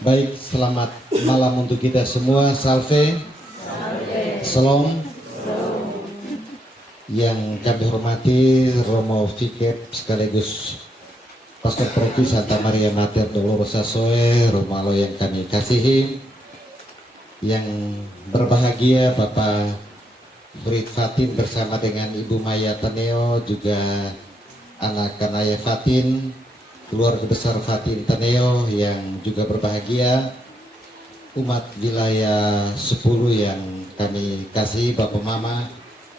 Baik, selamat malam untuk kita semua. Salve, Shalom. Yang kami hormati Romo Fikep sekaligus Pastor Profi Santa Maria Mater Dolorosa Soe, Romalo yang kami kasihi, yang berbahagia Bapak Frit Fatin bersama dengan Ibu Maya Taneo, juga anak Kanaya Fatin, keluarga besar Fatin Taneo yang juga berbahagia, umat wilayah 10 yang kami kasih, Bapak Mama,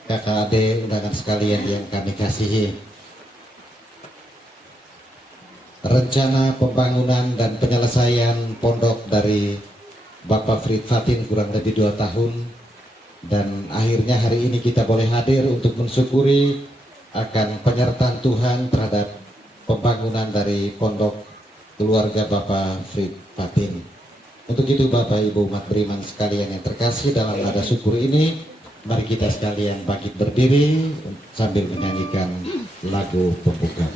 kakak adik, undangan sekalian yang kami kasihi. Rencana pembangunan dan penyelesaian pondok dari Bapak Frit Fatin kurang lebih 2 tahun, dan akhirnya hari ini kita boleh hadir untuk mensyukuri akan penyertaan Tuhan terhadap pembangunan dari pondok keluarga Bapak Frit Fatin. Untuk itu Bapak Ibu umat beriman sekalian yang terkasih, dalam nada syukur ini mari kita sekalian bangkit berdiri sambil menyanyikan lagu pembuka.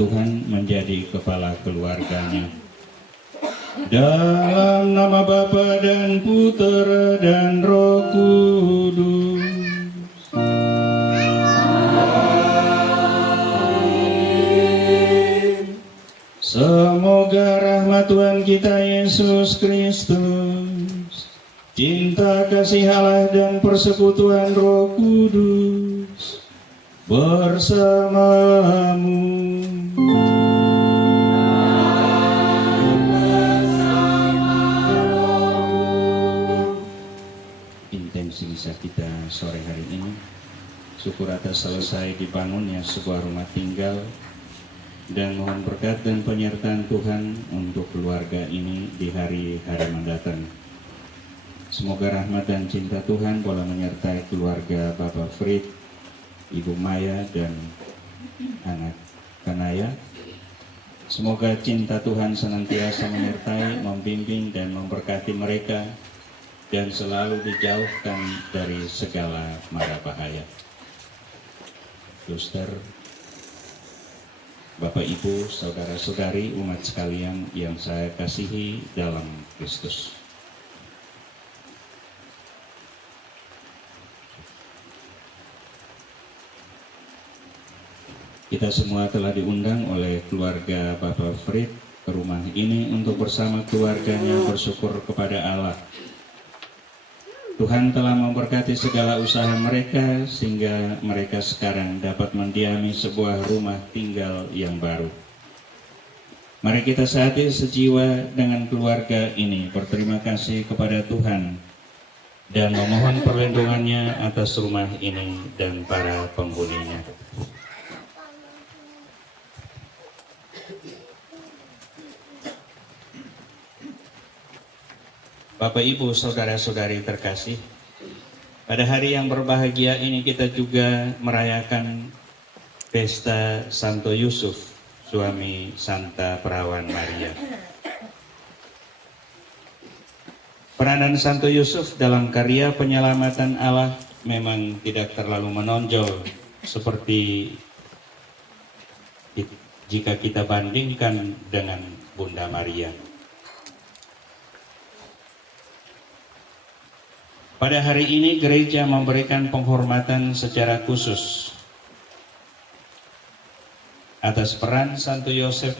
Tuhan menjadi kepala keluarganya. Dalam nama Bapa dan Putera dan Roh Kudus. Semoga rahmat Tuhan kita Yesus Kristus, cinta kasih Allah dan persekutuan Roh Kudus bersamamu. Intensi misa kita sore hari ini, syukur atas selesai dibangunnya sebuah rumah tinggal, dan mohon berkat dan penyertaan Tuhan untuk keluarga ini di hari-hari mendatang. Semoga rahmat dan cinta Tuhan boleh menyertai keluarga Bapak Frit, Ibu Maya, dan anak Kanaya. Semoga cinta Tuhan senantiasa menyertai, membimbing, dan memberkati mereka, dan selalu dijauhkan dari segala mara bahaya. Suster, Bapak Ibu, saudara-saudari, umat sekalian yang saya kasihi dalam Kristus. Kita semua telah diundang oleh keluarga Bapak Frit ke rumah ini untuk bersama keluarganya bersyukur kepada Allah. Tuhan telah memberkati segala usaha mereka sehingga mereka sekarang dapat mendiami sebuah rumah tinggal yang baru. Mari kita sehati sejiwa dengan keluarga ini berterima kasih kepada Tuhan dan memohon perlindungannya atas rumah ini dan para penghuninya. Bapak, Ibu, saudara-saudari terkasih, pada hari yang berbahagia ini kita juga merayakan pesta Santo Yusuf, suami Santa Perawan Maria. Peranan Santo Yusuf dalam karya penyelamatan Allah memang tidak terlalu menonjol seperti jika kita bandingkan dengan Bunda Maria. Pada hari ini gereja memberikan penghormatan secara khusus atas peran Santo Yosef,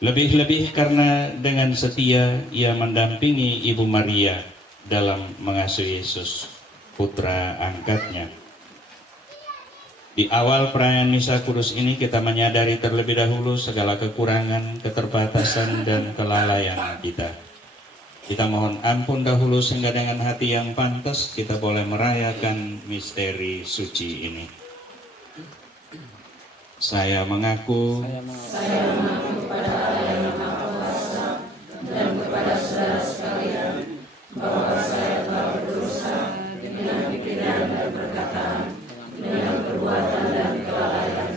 lebih-lebih karena dengan setia ia mendampingi Ibu Maria dalam mengasuh Yesus, putra angkatnya. Di awal perayaan Misa Kudus ini kita menyadari terlebih dahulu segala kekurangan, keterbatasan, dan kelalaian kita. Kita mohon ampun dahulu sehingga dengan hati yang pantas kita boleh merayakan misteri suci ini. Saya mengaku kepada Allah yang Maha Kuasa dan kepada saudara sekalian bahwa saya telah berdosa dengan pikiran dan perkataan, dengan perbuatan dan kelalaian.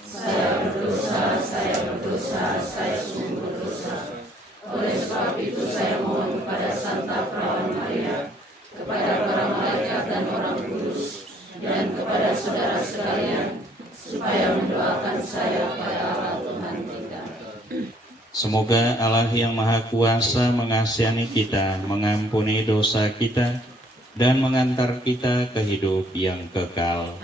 Saya berdosa, saya sungguh berdosa. Oleh sebab itu saya mohon kepada Santa Perawan Maria, kepada para malaikat dan orang kudus, dan kepada saudara sekalian, supaya mendoakan saya pada Allah Tuhan kita. semoga Allah yang Maha Kuasa mengasihani kita, mengampuni dosa kita, dan mengantar kita ke hidup yang kekal.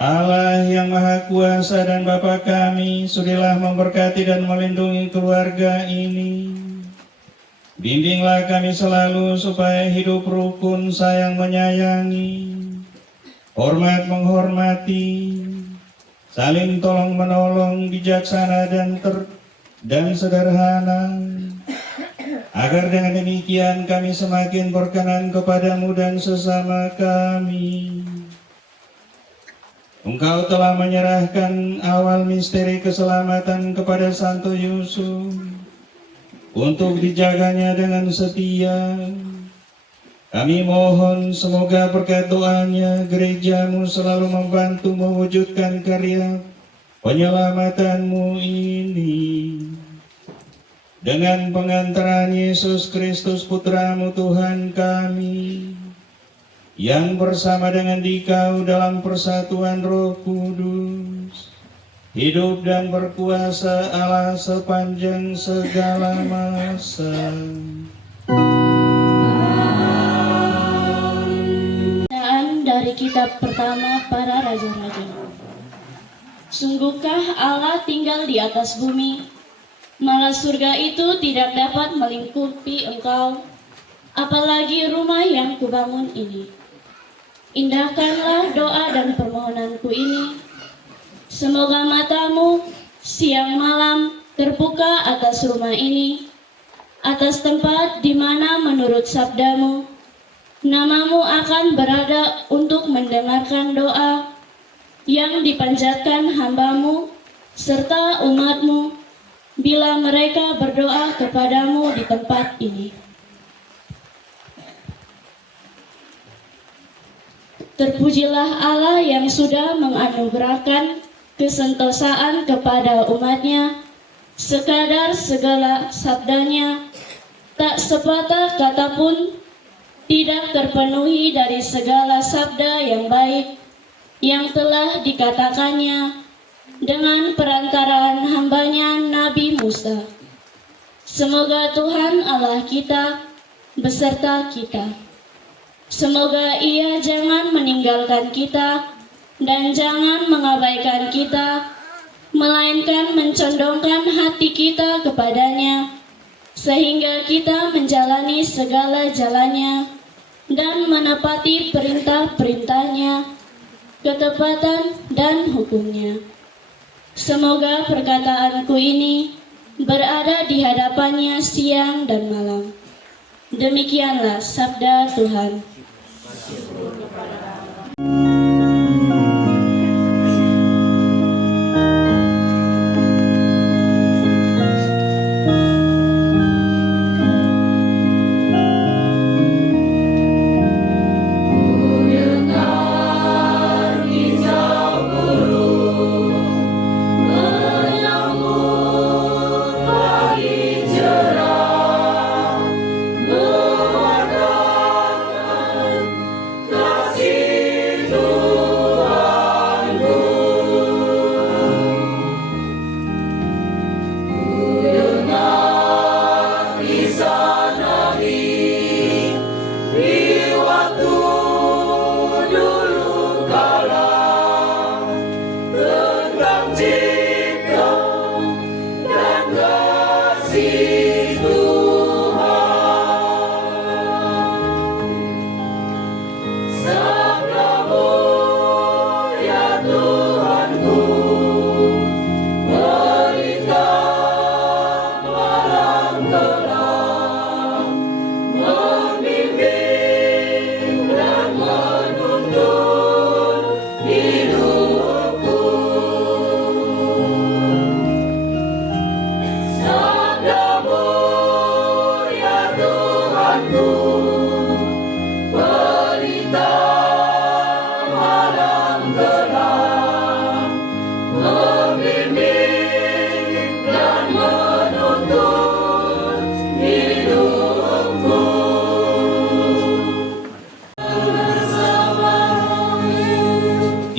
Allah yang Maha Kuasa dan Bapa kami, sudilah memberkati dan melindungi keluarga ini. Bimbinglah kami selalu supaya hidup rukun, sayang menyayangi, hormat menghormati, saling tolong menolong, bijaksana dan sederhana. Agar dengan demikian kami semakin berkenan kepadamu dan sesama kami. Engkau telah menyerahkan awal misteri keselamatan kepada Santo Yusuf untuk dijaganya dengan setia. Kami mohon semoga berkat doanya gerejamu selalu membantu mewujudkan karya penyelamatanmu ini. Dengan pengantaran Yesus Kristus Putramu Tuhan kami, yang bersama dengan Dikau dalam persatuan Roh Kudus, hidup dan berkuasa Allah sepanjang segala masa. Dari kitab pertama para raja-raja. Sungguhkah Allah tinggal di atas bumi, malah surga itu tidak dapat melingkupi engkau, apalagi rumah yang kubangun ini. Indahkanlah doa dan permohonanku ini. Semoga matamu siang malam terbuka atas rumah ini, atas tempat di mana menurut sabdamu Namamu akan berada untuk mendengarkan doa yang dipanjatkan hamba-Mu serta umat-Mu bila mereka berdoa kepadamu di tempat ini. Terpujilah Allah yang sudah menganugerahkan kesentosaan kepada umatnya, sekadar segala sabdanya, tak sepatah kata pun tidak terpenuhi dari segala sabda yang baik yang telah dikatakannya dengan perantaraan hambanya Nabi Musa. Semoga Tuhan Allah kita beserta kita. Semoga Ia jangan meninggalkan kita dan jangan mengabaikan kita, melainkan mencondongkan hati kita kepadanya, sehingga kita menjalani segala jalannya dan menepati perintah-perintahnya, ketepatan dan hukumnya. Semoga perkataanku ini berada di hadapannya siang dan malam. Demikianlah sabda Tuhan.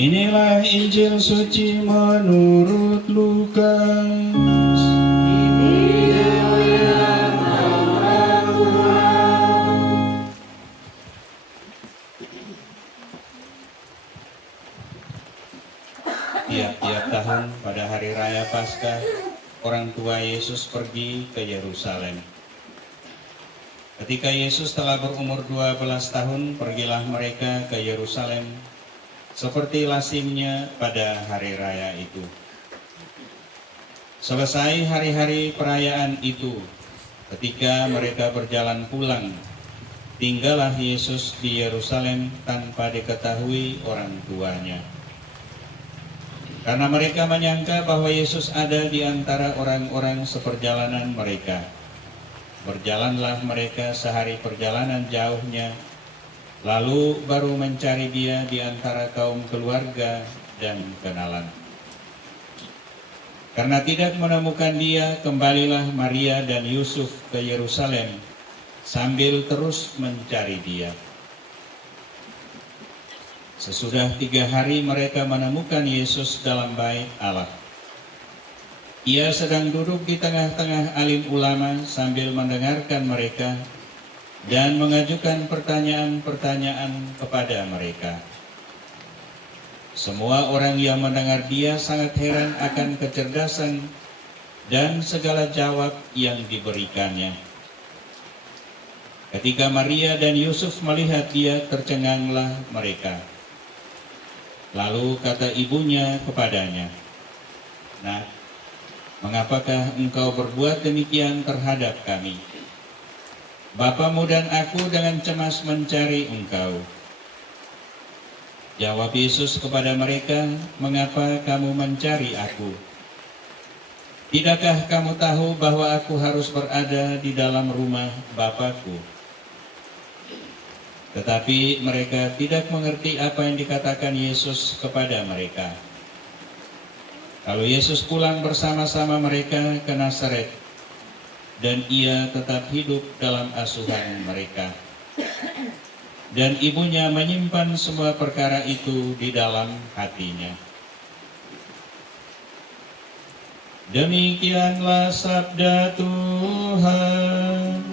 Inilah Injil suci menurut Lukas. Tiap-tiap tahun pada hari raya Paskah, orang tua Yesus pergi ke Yerusalem. Ketika Yesus telah berumur 12 tahun, pergilah mereka ke Yerusalem seperti lazimnya pada hari raya itu. Selesai hari-hari perayaan itu, ketika mereka berjalan pulang, tinggallah Yesus di Yerusalem tanpa diketahui orang tuanya. Karena mereka menyangka bahwa Yesus ada di antara orang-orang seperjalanan mereka. Berjalanlah mereka sehari perjalanan jauhnya, lalu baru mencari Dia di antara kaum keluarga dan kenalan. Karena tidak menemukan Dia, kembalilah Maria dan Yusuf ke Yerusalem sambil terus mencari Dia. Sesudah 3 hari mereka menemukan Yesus dalam bait Allah. Ia sedang duduk di tengah-tengah alim ulama sambil mendengarkan mereka dan mengajukan pertanyaan-pertanyaan kepada mereka. Semua orang yang mendengar Dia sangat heran akan kecerdasan dan segala jawab yang diberikannya. Ketika Maria dan Yusuf melihat Dia, tercenganglah mereka. Lalu kata ibunya kepadanya, "Nak, mengapakah engkau berbuat demikian terhadap kami? Bapamu dan aku dengan cemas mencari Engkau. Jawab Yesus kepada mereka, mengapa kamu mencari aku? Tidakkah kamu tahu bahwa aku harus berada di dalam rumah Bapakku? Tetapi mereka tidak mengerti apa yang dikatakan Yesus kepada mereka. Lalu Yesus pulang bersama-sama mereka ke Nazaret, dan ia tetap hidup dalam asuhan mereka. Dan ibunya menyimpan semua perkara itu di dalam hatinya. Demikianlah sabda Tuhan.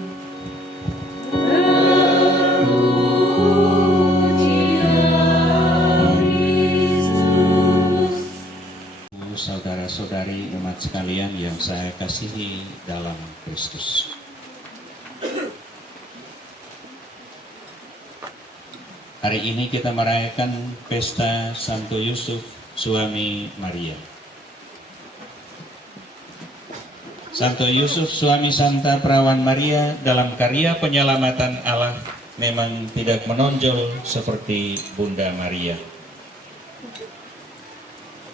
Saudara-saudari umat sekalian yang saya kasihi dalam Kristus. Hari ini kita merayakan pesta Santo Yusuf, suami Maria. Santo Yusuf, suami Santa Perawan Maria, dalam karya penyelamatan Allah memang tidak menonjol seperti Bunda Maria.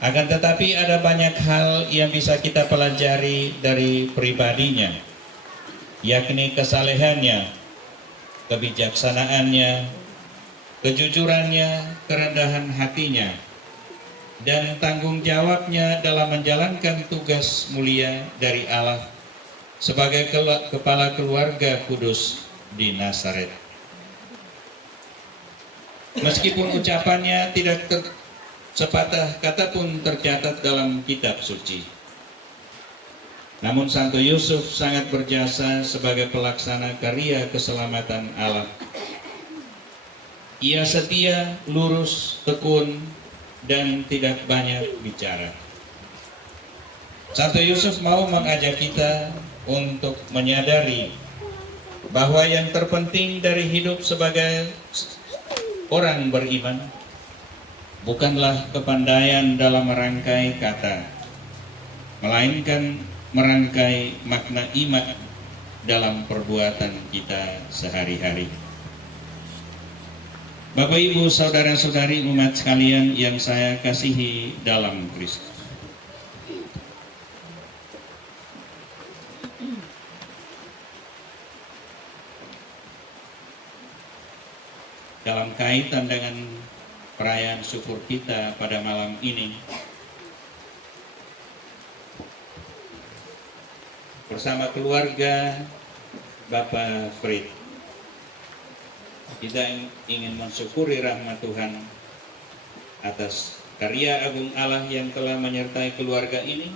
Akan tetapi ada banyak hal yang bisa kita pelajari dari pribadinya, yakni kesalehannya, kebijaksanaannya, kejujurannya, kerendahan hatinya, dan tanggung jawabnya dalam menjalankan tugas mulia dari Allah sebagai kepala keluarga kudus di Nazaret. Meskipun ucapannya tidak sepatah kata pun tercatat dalam kitab suci, namun Santo Yusuf sangat berjasa sebagai pelaksana karya keselamatan Allah. Ia setia, lurus, tekun, dan tidak banyak bicara. Santo Yusuf mau mengajak kita untuk menyadari bahwa yang terpenting dari hidup sebagai orang beriman bukanlah kepandaian dalam merangkai kata, melainkan merangkai makna iman dalam perbuatan kita sehari-hari. Bapak, Ibu, saudara-saudari umat sekalian yang saya kasihi dalam Kristus. Dalam kaitan dengan perayaan syukur kita pada malam ini, bersama keluarga Bapak Fred, kita ingin mensyukuri rahmat Tuhan atas karya agung Allah yang telah menyertai keluarga ini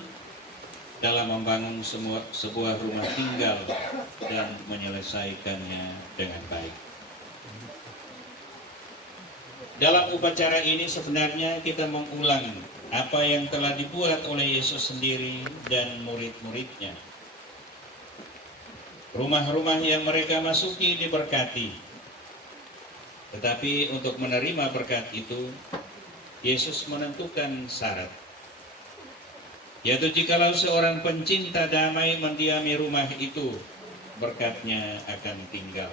dalam membangun sebuah rumah tinggal dan menyelesaikannya dengan baik. Dalam upacara ini sebenarnya kita mengulang apa yang telah dibuat oleh Yesus sendiri dan murid-muridnya. Rumah-rumah yang mereka masuki diberkati. Tetapi untuk menerima berkat itu, Yesus menentukan syarat. Yaitu jikalau seorang pencinta damai mendiami rumah itu, berkatnya akan tinggal.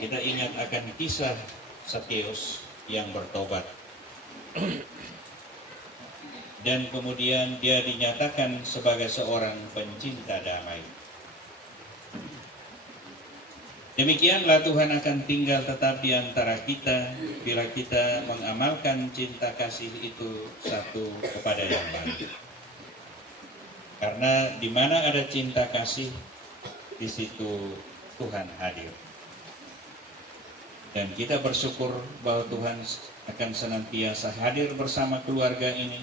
Kita ingat akan kisah Sakeus yang bertobat, dan kemudian dia dinyatakan sebagai seorang pencinta damai. Demikianlah Tuhan akan tinggal tetap di antara kita bila kita mengamalkan cinta kasih itu satu kepada yang lain. Karena di mana ada cinta kasih, di situ Tuhan hadir. Dan kita bersyukur bahwa Tuhan akan senantiasa hadir bersama keluarga ini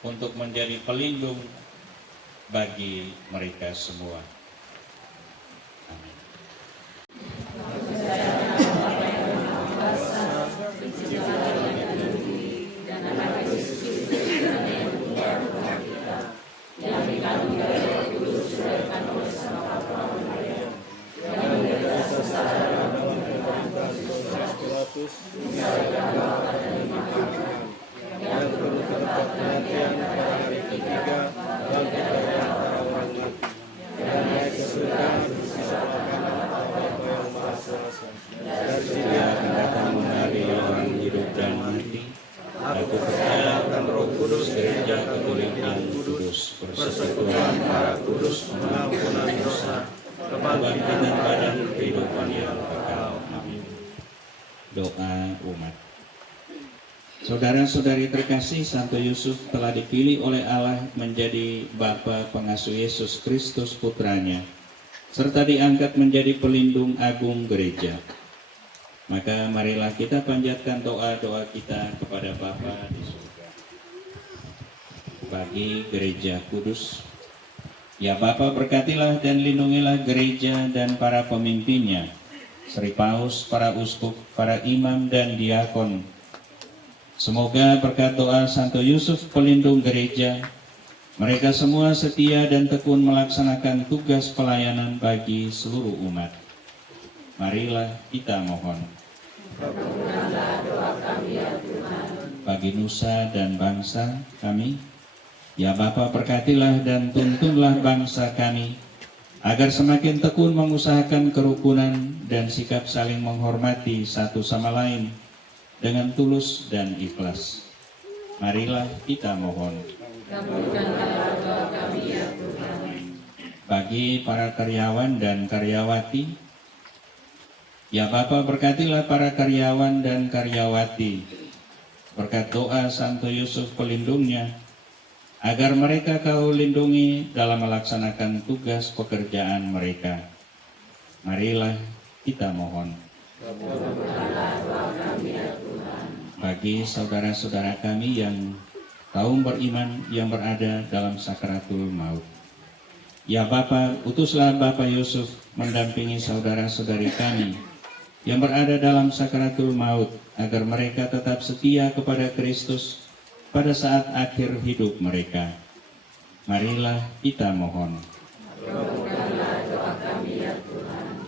untuk menjadi pelindung bagi mereka semua. Amin. Dan persekutuan para kudus pengampunan dosa, kebangkitan badan kehidupan yang kekal. Amin. Doa umat. Saudara-saudari terkasih, Santo Yusuf telah dipilih oleh Allah menjadi Bapa pengasuh Yesus Kristus putranya, serta diangkat menjadi pelindung agung gereja. Maka marilah kita panjatkan doa-doa kita kepada Bapa di surga. Bagi gereja kudus, ya Bapa, berkatilah dan lindungilah gereja dan para pemimpinnya, Sri Paus, para uskup, para imam dan diakon. Semoga berkat doa Santo Yusuf pelindung gereja, mereka semua setia dan tekun melaksanakan tugas pelayanan bagi seluruh umat. Marilah kita mohon. Kabulkanlah doa kami ya Tuhan. Bagi nusa dan bangsa kami, ya Bapa, berkatilah dan tuntunlah bangsa kami, agar semakin tekun mengusahakan kerukunan dan sikap saling menghormati satu sama lain dengan tulus dan ikhlas. Marilah kita mohon. Kabulkanlah doa kami ya Tuhan. Bagi para karyawan dan karyawati, ya Bapa, berkatilah para karyawan dan karyawati, berkat doa Santo Yusuf pelindungnya, agar mereka Kau lindungi dalam melaksanakan tugas pekerjaan mereka. Marilah kita mohon. Bagi saudara-saudara kami yang kaum beriman yang berada dalam sakaratul maut, ya Bapa, utuslah Bapak Yusuf mendampingi saudara-saudari kami yang berada dalam sakaratul maut, agar mereka tetap setia kepada Kristus pada saat akhir hidup mereka. Marilah kita mohon.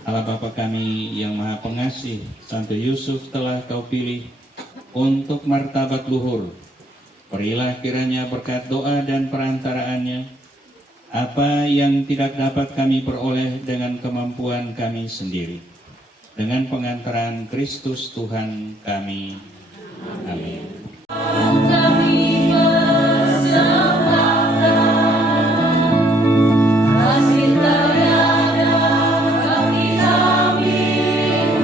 Allah Bapa kami yang Maha Pengasih, Santo Yusuf telah Kau pilih untuk martabat luhur. Berilah kiranya berkat doa dan perantaraannya, apa yang tidak dapat kami peroleh dengan kemampuan kami sendiri, dengan pengantaran Kristus Tuhan kami. Amin. Kami persembahkan kasih tayang kami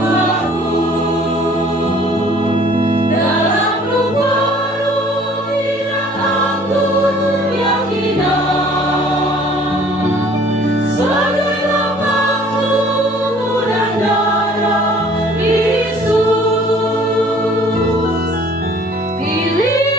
bangun dalam rupa-rupa anggun yang hina, sebagai makhluk dan darah Yesus. Pilih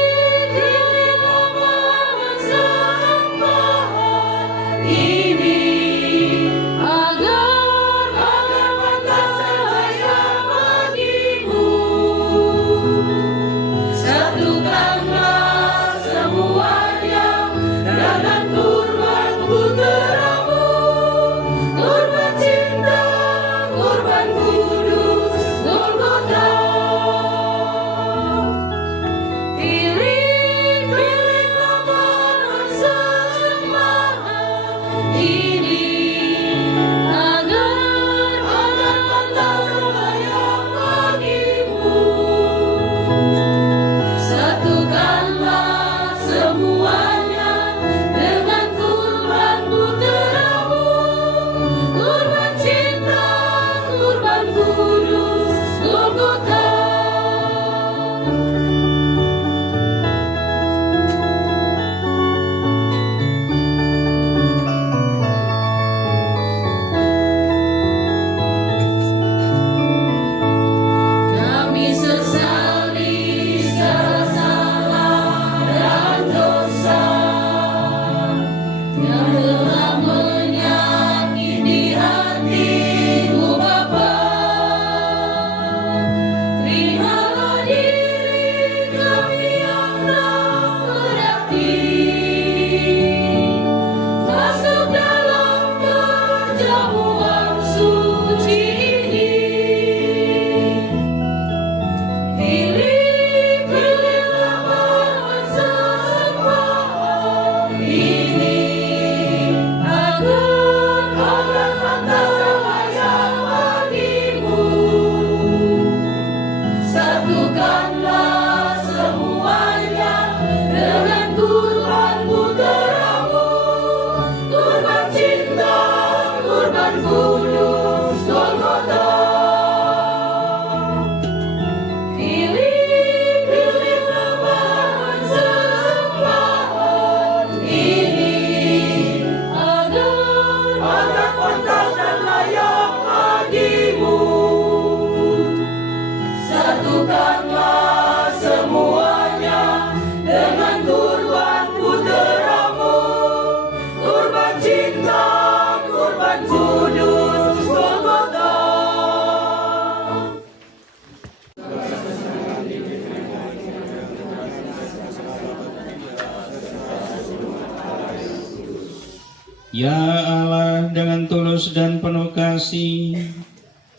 Ya Allah, dengan tulus dan penuh kasih,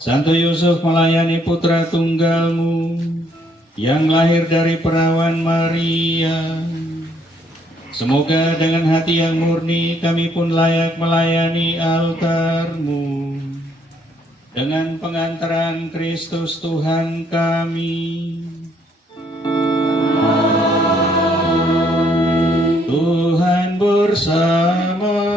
Santo Yusuf melayani putra tunggalmu yang lahir dari perawan Maria. Semoga dengan hati yang murni kami pun layak melayani altar-Mu. Dengan pengantaran Kristus Tuhan kami. Tuhan bersamamu.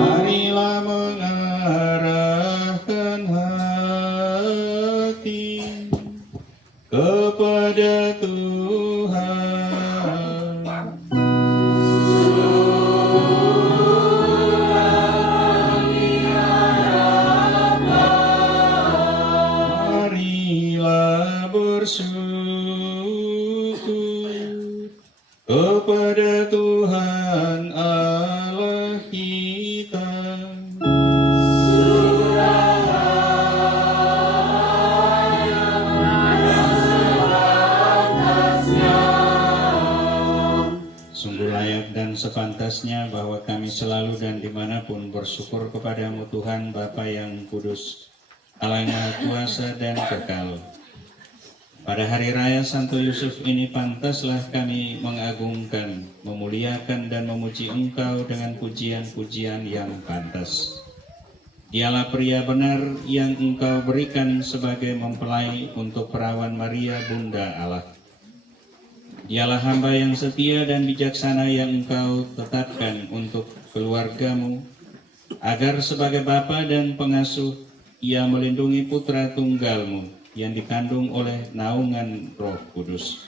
Marilah mengarahkan hati kepada Tuhan. Marilah bersyukur kepada Tuhan Allah kita. Sungguh layak dan sepantasnya bahwa kami selalu dan dimanapun bersyukur kepadamu Tuhan Bapa yang kudus, Allah yang Maha Kuasa dan kekal. Pada hari raya Santo Yusuf ini pantaslah kami mengagungkan, memuliakan dan memuji Engkau dengan pujian-pujian yang pantas. Dialah pria benar yang Engkau berikan sebagai mempelai untuk perawan Maria Bunda Allah. Dialah hamba yang setia dan bijaksana yang Engkau tetapkan untuk keluargamu, agar sebagai bapa dan pengasuh ia melindungi putra tunggalmu yang dikandung oleh naungan Roh Kudus,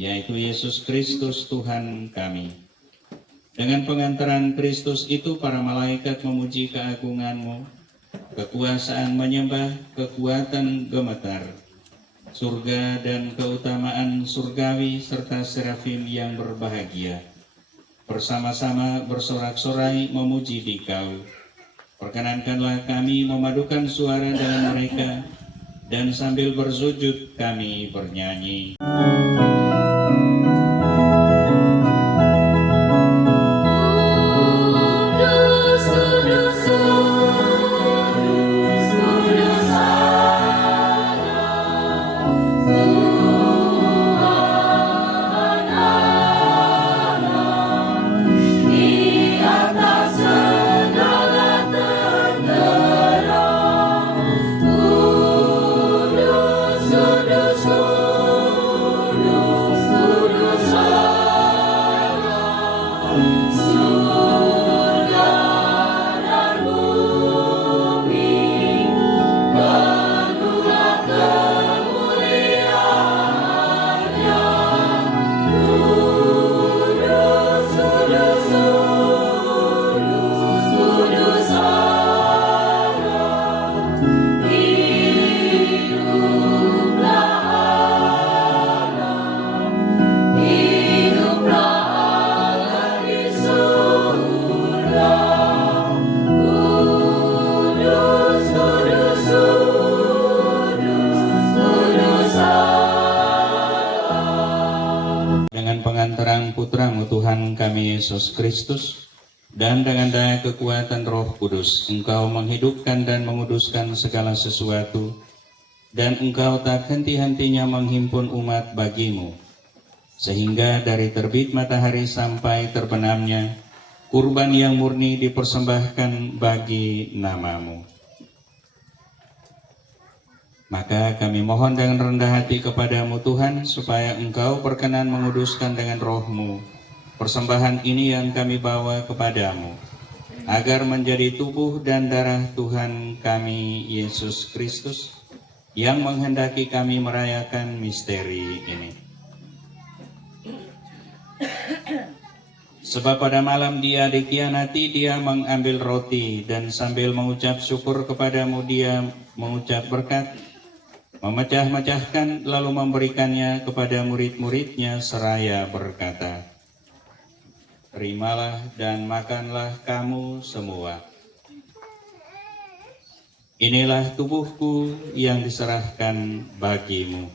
yaitu Yesus Kristus Tuhan kami. Dengan pengantaran Kristus itu para malaikat memuji keagungan-Mu, kekuasaan menyembah, kekuatan gemetar, surga dan keutamaan surgawi serta serafim yang berbahagia bersama-sama bersorak-sorai memuji Dikau. Perkenankanlah kami memadukan suara dengan mereka, dan sambil bersujud kami bernyanyi. Putra-Mu Tuhan kami Yesus Kristus, dan dengan daya kekuatan Roh Kudus Engkau menghidupkan dan menguduskan segala sesuatu, dan Engkau tak henti-hentinya menghimpun umat bagimu, sehingga dari terbit matahari sampai terbenamnya kurban yang murni dipersembahkan bagi nama-Mu. Maka kami mohon dengan rendah hati kepada-Mu Tuhan, supaya Engkau berkenan menguduskan dengan Roh-Mu persembahan ini yang kami bawa kepada-Mu, agar menjadi tubuh dan darah Tuhan kami Yesus Kristus, yang menghendaki kami merayakan misteri ini. Sebab pada malam Dia dikhianati, Dia mengambil roti, dan sambil mengucap syukur kepada-Mu Dia mengucap berkat, memecah-mecahkan, lalu memberikannya kepada murid-muridnya seraya berkata, "Terimalah dan makanlah kamu semua. Inilah tubuhku yang diserahkan bagimu."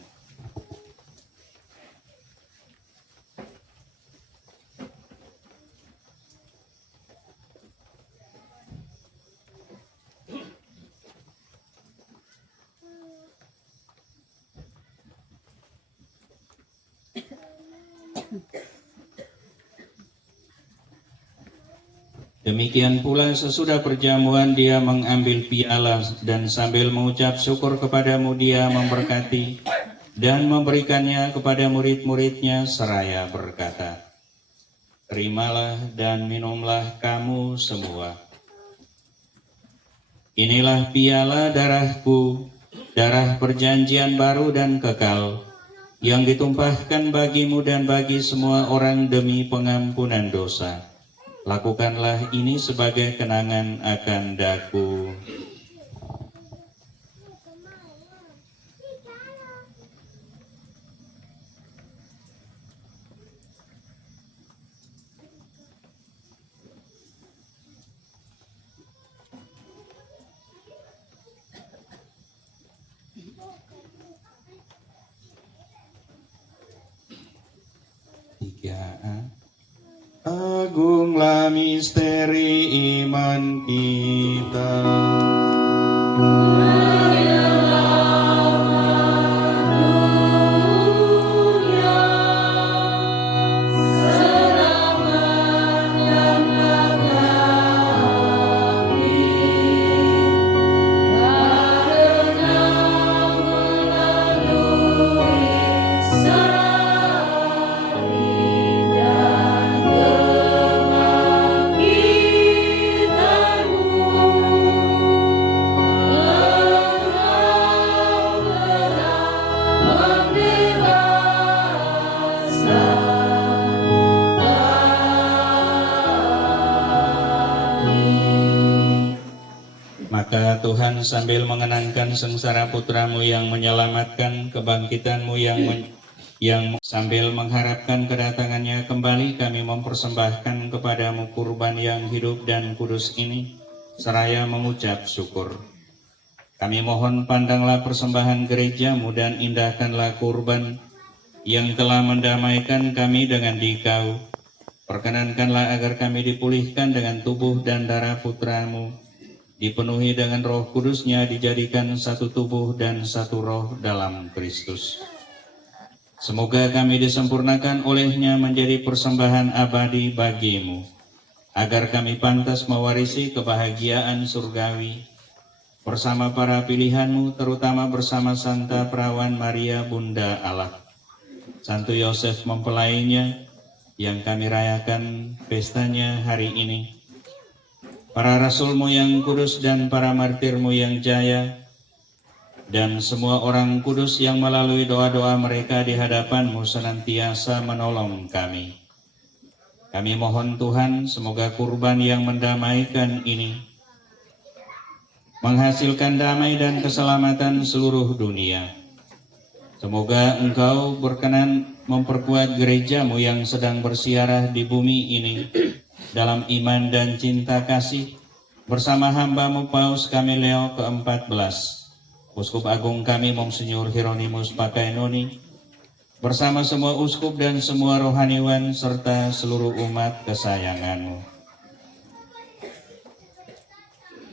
Demikian pula sesudah perjamuan dia mengambil piala dan sambil mengucap syukur kepadamu dia memberkati dan memberikannya kepada murid-muridnya seraya berkata, "Terimalah dan minumlah kamu semua. Inilah piala darahku, darah perjanjian baru dan kekal, yang ditumpahkan bagimu dan bagi semua orang demi pengampunan dosa. Lakukanlah ini sebagai kenangan akan daku." Agunglah misteri iman kita. Maka Tuhan sambil mengenangkan sengsara putramu yang menyelamatkan, kebangkitanmu yang sambil mengharapkan kedatangannya kembali, kami mempersembahkan kepadamu kurban yang hidup dan kudus ini, seraya mengucap syukur. Kami mohon pandanglah persembahan gerejamu dan indahkanlah kurban yang telah mendamaikan kami dengan Dikau. Perkenankanlah agar kami dipulihkan dengan tubuh dan darah putramu, dipenuhi dengan Roh Kudus-Nya, dijadikan satu tubuh dan satu roh dalam Kristus. Semoga kami disempurnakan olehnya menjadi persembahan abadi bagimu, agar kami pantas mewarisi kebahagiaan surgawi bersama para pilihanmu, terutama bersama Santa Perawan Maria Bunda Allah, Santo Yosef mempelainya yang kami rayakan pestanya hari ini, para rasulmu yang kudus dan para martirmu yang jaya, dan semua orang kudus yang melalui doa-doa mereka di hadapanmu senantiasa menolong kami. Kami mohon Tuhan, semoga kurban yang mendamaikan ini menghasilkan damai dan keselamatan seluruh dunia. Semoga Engkau berkenan memperkuat gerejamu yang sedang bersiarah di bumi ini dalam iman dan cinta kasih, bersama hamba-Mu Paus kami Leo ke-14, Uskup Agung kami Monsinyur Hieronymus Pakaenoni, bersama semua uskup dan semua rohaniwan serta seluruh umat kesayangan-Mu.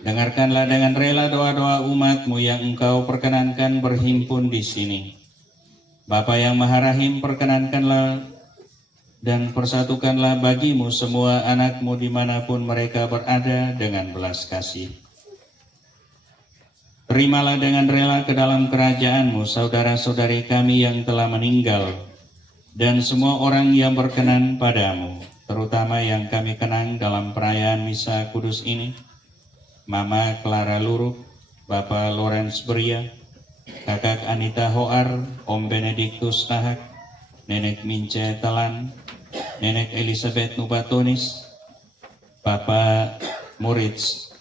Dengarkanlah dengan rela doa-doa umat-Mu yang Engkau perkenankan berhimpun di sini. Bapa yang Maha Rahim, perkenankanlah dan persatukanlah bagimu semua anak-Mu dimanapun mereka berada dengan belas kasih. Terimalah dengan rela ke dalam kerajaan-Mu saudara-saudari kami yang telah meninggal dan semua orang yang berkenan padamu, terutama yang kami kenang dalam perayaan Misa Kudus ini, Mama Clara Luruk, Bapak Lawrence Beria, Kakak Anita Hoar, Om Benediktus Nahak, Nenek Mince Telan, Nenek Elizabeth Nubatonis, Bapak Moritz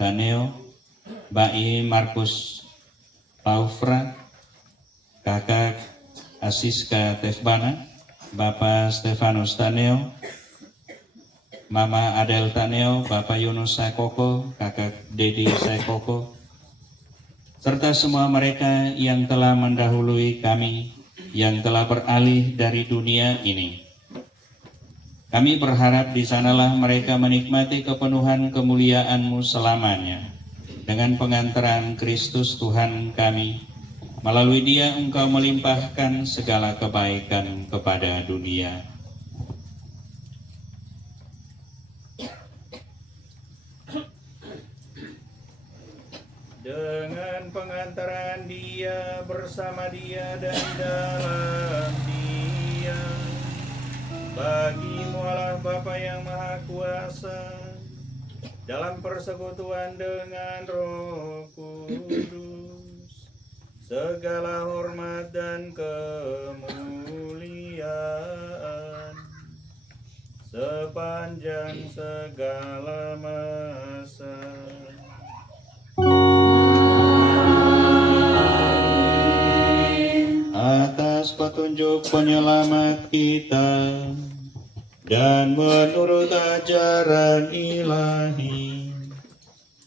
Taneo, Bai Markus Paufra, Kakak Asiska Tefbana, Bapak Stefanus Taneo, Mama Adel Taneo, Bapak Yunus Saikoko, Kakak Dedi Saikoko, serta semua mereka yang telah mendahului kami, yang telah beralih dari dunia ini. Kami berharap di sanalah mereka menikmati kepenuhan kemuliaan-Mu selamanya, dengan pengantaran Kristus Tuhan kami, Melalui Dia Engkau melimpahkan segala kebaikan kepada dunia. Dengan pengantaran Dia, bersama Dia, dan dalam Dia, bagimu Allah Bapa yang Maha Kuasa, dalam persekutuan dengan Roh Kudus, segala hormat dan kemuliaan sepanjang segala masa. Atas petunjuk penyelamat kita dan menurut ajaran ilahi,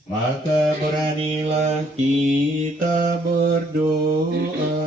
maka beranilah kita berdoa.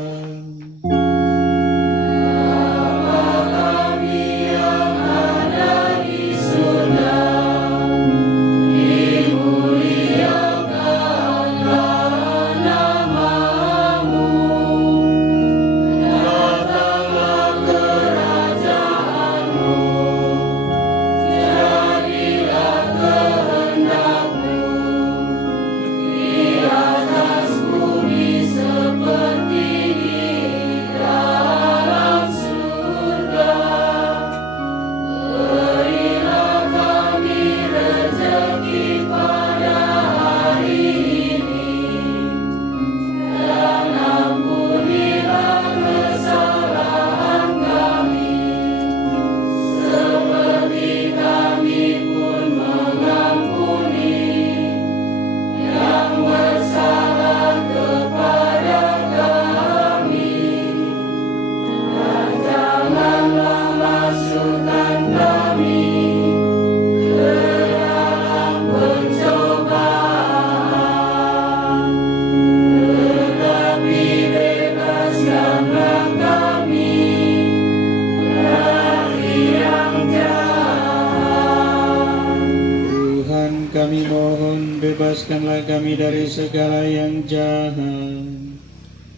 Kami mohon, bebaskanlah kami dari segala yang jahat.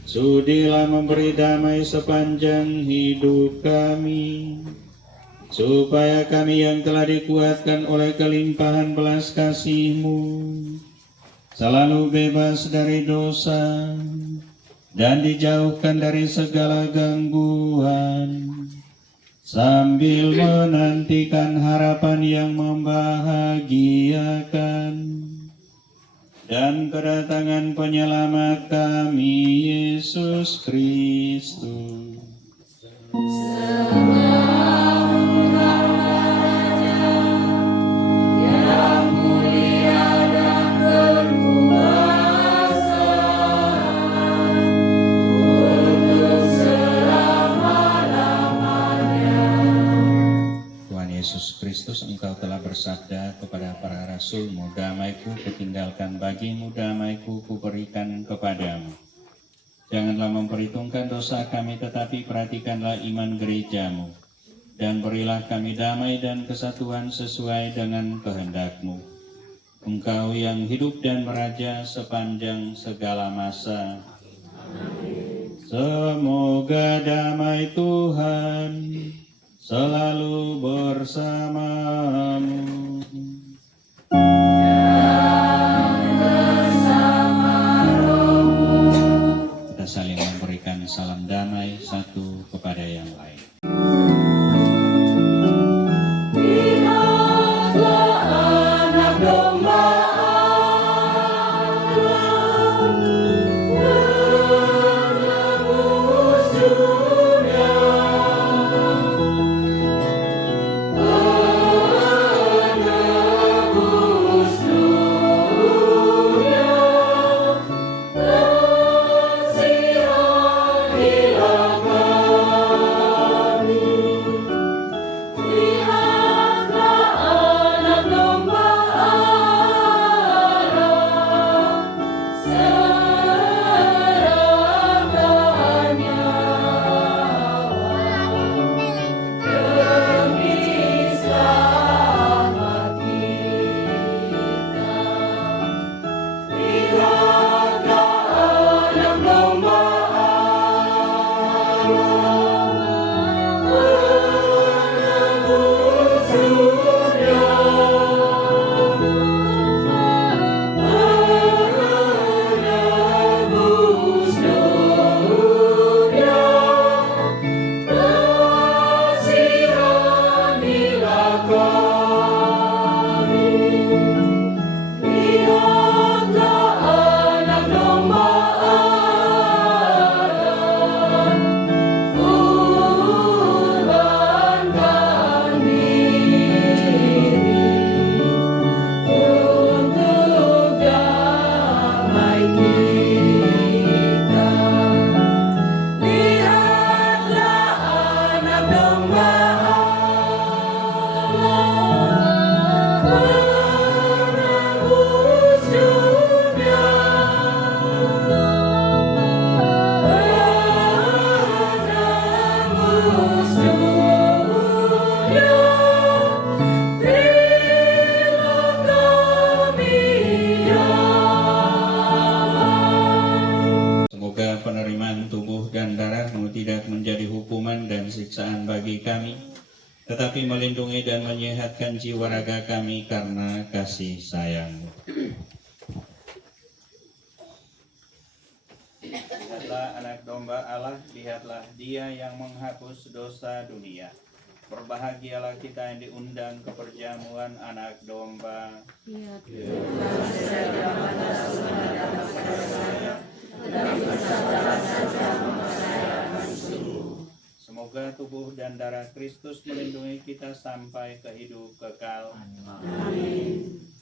Sudilah memberi damai sepanjang hidup kami, supaya kami yang telah dikuatkan oleh kelimpahan belas kasih-Mu selalu bebas dari dosa dan dijauhkan dari segala gangguan, sambil menantikan harapan yang membahagiakan dan kedatangan penyelamat kami, Yesus Kristus. Yesus Kristus, Engkau telah bersabda kepada para rasul-Mu, damai-Ku kutinggalkan bagimu, damai-Ku kuberikan kepadamu. Janganlah memperhitungkan dosa kami, tetapi perhatikanlah iman gereja-Mu, dan berilah kami damai dan kesatuan sesuai dengan kehendak-Mu. Engkau yang hidup dan meraja sepanjang segala masa. Semoga damai Tuhan selalu bersamamu. Kita saling memberikan salam damai satu kepada yang lain. Semoga penerimaan tubuh dan darah-Mu tidak menjadi hukuman dan siksaan bagi kami, tetapi melindungi dan menyehatkan jiwa raga kami karena kasih sayang-Mu. Lihatlah anak domba Allah, lihatlah Dia yang menghapus dosa dunia. Berbahagialah kita yang diundang ke perjamuan anak domba. Semoga tubuh dan darah Kristus melindungi kita sampai ke hidup kekal. Amin.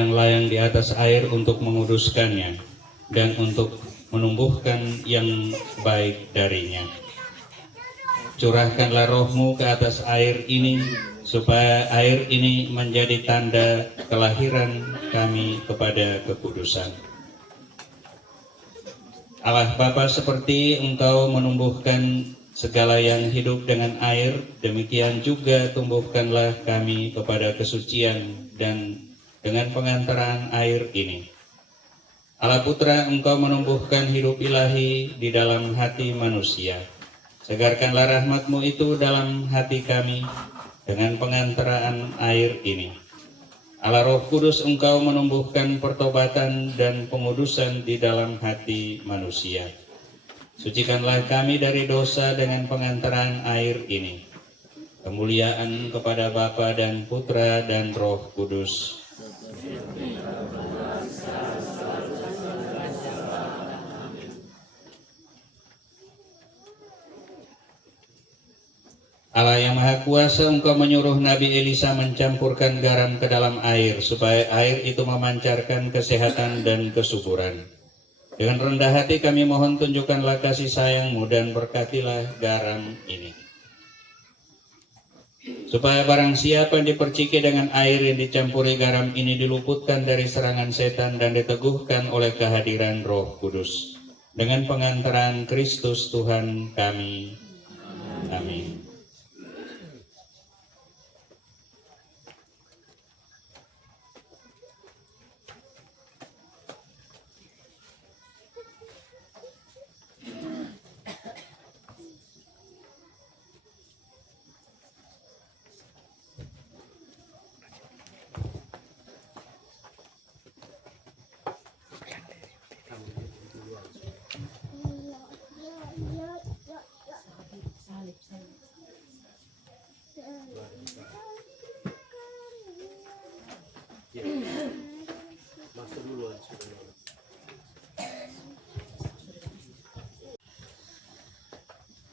melayang-layang di atas air untuk menguduskannya dan untuk menumbuhkan yang baik darinya. Curahkanlah rohmu ke atas air ini, supaya air ini menjadi tanda kelahiran kami kepada kekudusan. Allah Bapa, seperti Engkau menumbuhkan segala yang hidup dengan air, demikian juga tumbuhkanlah kami kepada kesucian dan dengan pengantaran air ini. Allah Putra, Engkau menumbuhkan hidup ilahi di dalam hati manusia. Segarkanlah rahmat-Mu itu dalam hati kami dengan pengantaraan air ini. Allah Roh Kudus, Engkau menumbuhkan pertobatan dan pengudusan di dalam hati manusia. Sucikanlah kami dari dosa dengan pengantaran air ini. Kemuliaan kepada Bapa dan Putra dan Roh Kudus. Allah yang Maha Kuasa, Engkau menyuruh Nabi Elisa mencampurkan garam ke dalam air, supaya air itu memancarkan kesehatan dan kesuburan. Dengan rendah hati kami mohon, tunjukkanlah kasih sayang-Mu dan berkatilah garam ini. Supaya barang siapa yang diperciki dengan air yang dicampuri garam ini diluputkan dari serangan setan dan diteguhkan oleh kehadiran Roh Kudus. Dengan pengantaran Kristus Tuhan kami. Amin.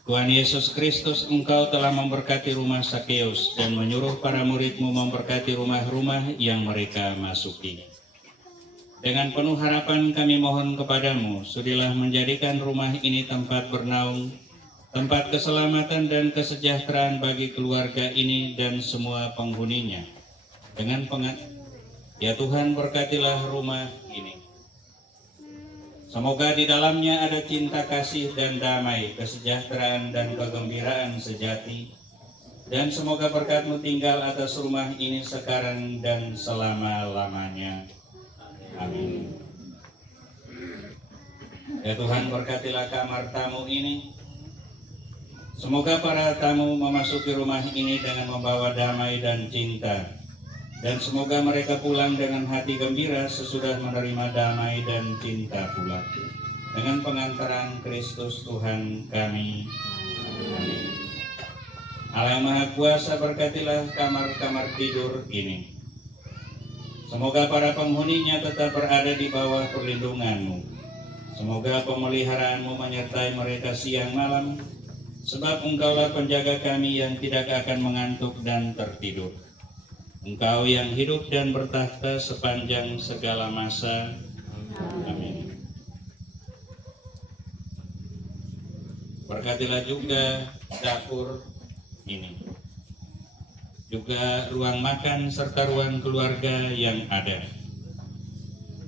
Tuhan Yesus Kristus, Engkau telah memberkati rumah Sakeus dan menyuruh para murid-Mu memberkati rumah-rumah yang mereka masuki. Dengan penuh harapan kami mohon kepadamu, sudilah menjadikan rumah ini tempat bernaung, tempat keselamatan dan kesejahteraan bagi keluarga ini dan semua penghuninya. Ya Tuhan, berkatilah rumah ini. Semoga di dalamnya ada cinta kasih dan damai, kesejahteraan dan kegembiraan sejati. Dan semoga berkat-Mu tinggal atas rumah ini sekarang dan selama-lamanya. Amin. Ya Tuhan, berkatilah kamar tamu ini. Semoga para tamu memasuki rumah ini dengan membawa damai dan cinta. Dan semoga mereka pulang dengan hati gembira sesudah menerima damai dan cinta pula. Dengan pengantaran Kristus Tuhan kami. Amin. Allah yang Maha Kuasa, berkatilah kamar-kamar tidur ini. Semoga para penghuninya tetap berada di bawah perlindungan-Mu. Semoga pemeliharaanmu menyertai mereka siang malam, sebab Engkaulah penjaga kami yang tidak akan mengantuk dan tertidur. Engkau yang hidup dan bertahta sepanjang segala masa. Amin. Berkatilah juga dapur ini, juga ruang makan serta ruang keluarga yang ada.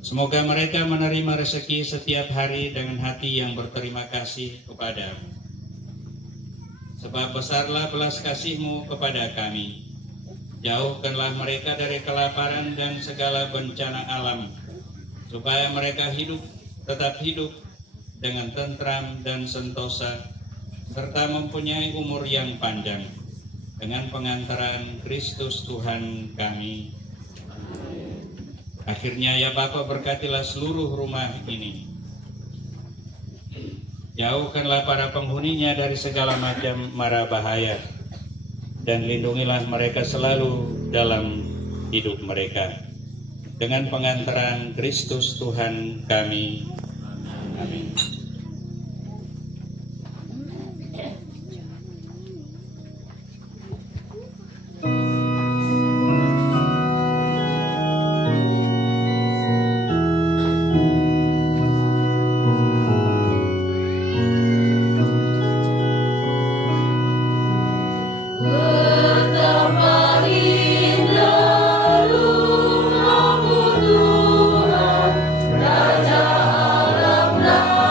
Semoga mereka menerima rezeki setiap hari dengan hati yang berterima kasih kepadamu. Sebab besarlah belas kasih-Mu kepada kami. Jauhkanlah mereka dari kelaparan dan segala bencana alam, supaya mereka tetap hidup dengan tentram dan sentosa, serta mempunyai umur yang panjang. Dengan pengantaran Kristus Tuhan kami. Akhirnya ya Bapa, berkatilah seluruh rumah ini. Jauhkanlah para penghuninya dari segala macam mara bahaya, dan lindungilah mereka selalu dalam hidup mereka. Dengan pengantaran Kristus Tuhan kami. Amin. Betapa indah rumahmu Tuhan, Raja alam raya.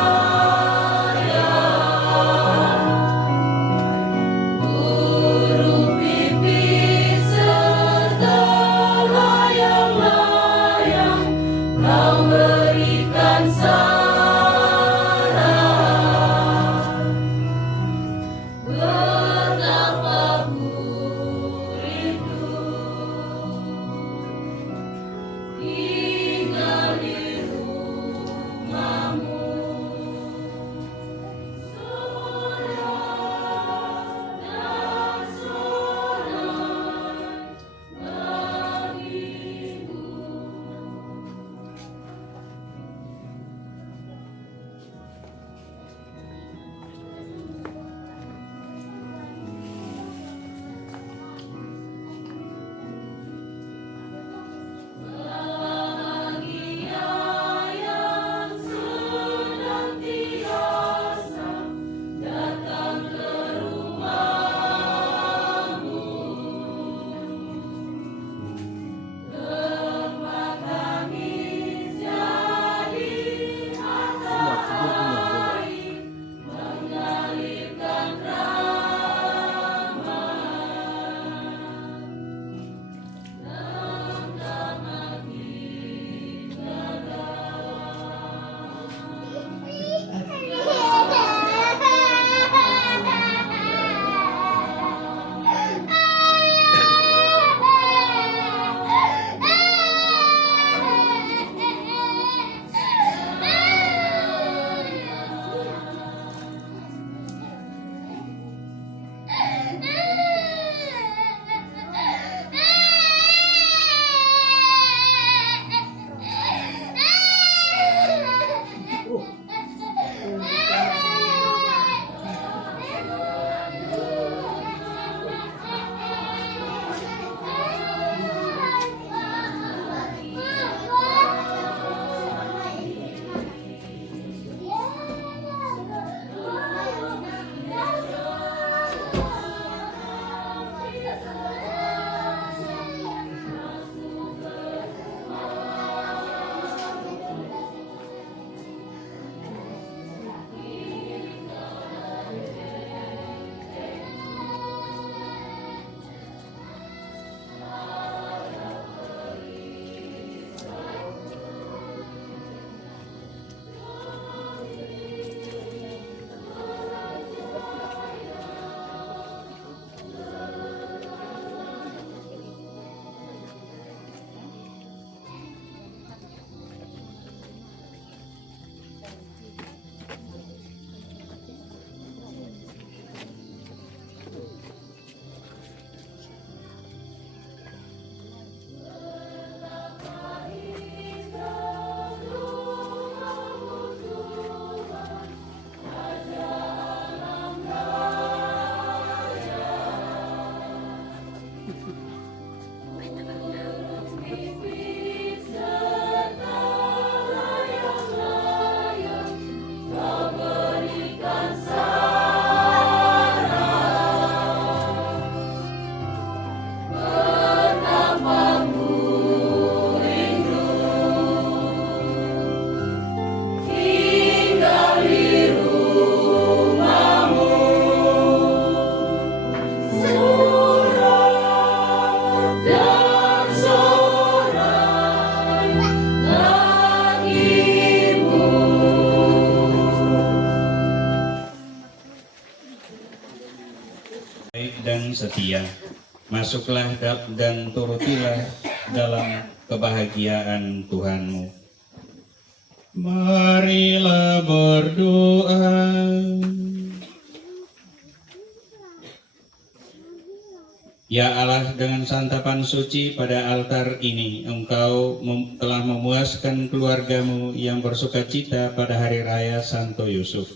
Burung pipit serta layang-layang Kau berikan sarang. Betapa ku rindu tinggal di rumahmu. Sorak dan sorak bagimu. Bahagia yang senantiasa datang ke rumahmu. Tempat tangis jadi mata air, mengalirkan rahmat. dan setia. Masuklah dan turutilah dalam kebahagiaan Tuhanmu. Marilah berdoa. Ya Allah, dengan santapan suci pada altar ini, Engkau telah memuaskan keluargamu yang bersukacita pada hari raya Santo Yusuf.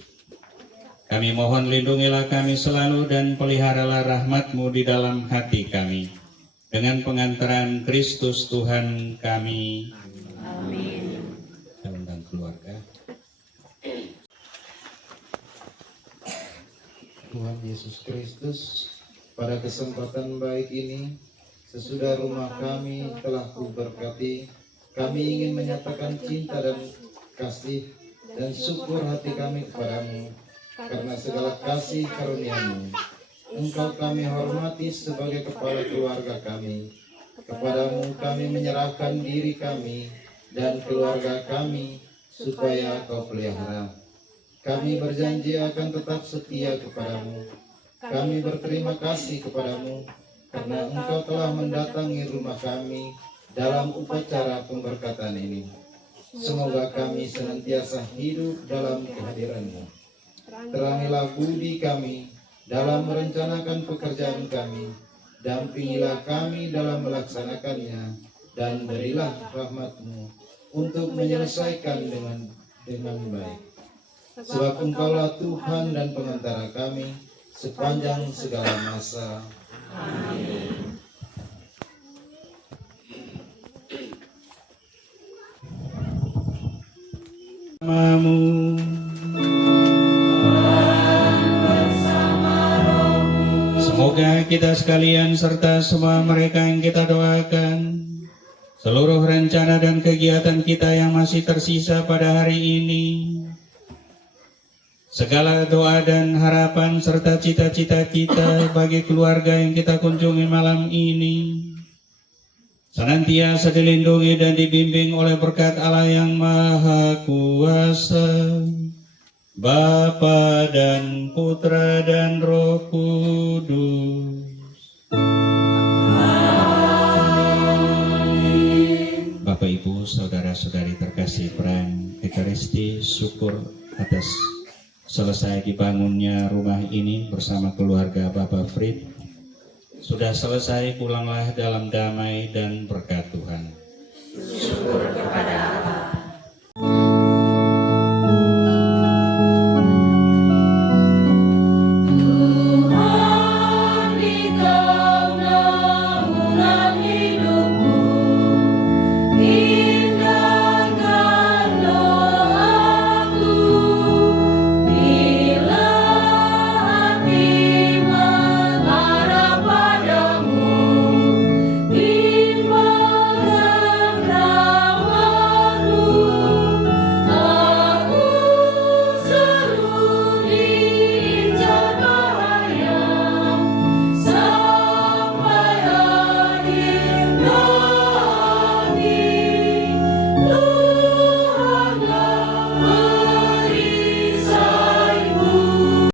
Kami mohon lindungilah kami selalu dan peliharalah rahmat-Mu di dalam hati kami. Dengan pengantaran Kristus Tuhan kami. Amin. Saya undang keluarga. Tuhan Yesus Kristus, pada kesempatan baik ini, sesudah rumah kami telah Ku-berkati, kami ingin menyatakan cinta dan kasih dan syukur hati kami kepadamu, karena segala kasih karunia-Mu. Engkau kami hormati sebagai kepala keluarga kami. Kepadamu kami menyerahkan diri kami dan keluarga kami, supaya Kau pelihara. Kami berjanji akan tetap setia kepadamu. Kami berterima kasih kepadamu karena Engkau telah mendatangi rumah kami dalam upacara pemberkatan ini. Semoga kami senantiasa hidup dalam kehadiran-Mu. Terangilah budi kami dalam merencanakan pekerjaan kami. Dampingilah kami dalam melaksanakannya, dan berilah rahmat-Mu untuk menyelesaikan dengan baik. Sebab Engkaulah Tuhan dan pengantara kami sepanjang segala masa. Amin. Semoga kita sekalian serta semua mereka yang kita doakan, seluruh rencana dan kegiatan kita yang masih tersisa pada hari ini, segala doa dan harapan serta cita-cita kita bagi keluarga yang kita kunjungi malam ini, senantiasa dilindungi dan dibimbing oleh berkat Allah yang Maha Kuasa, Bapa dan Putra dan Roh Kudus. Bapak, Ibu, saudara-saudari terkasih, perang Ekaristi, syukur atas selesai dibangunnya rumah ini bersama keluarga Bapak Frit. Sudah selesai, pulanglah dalam damai dan berkat Tuhan. Syukur kepada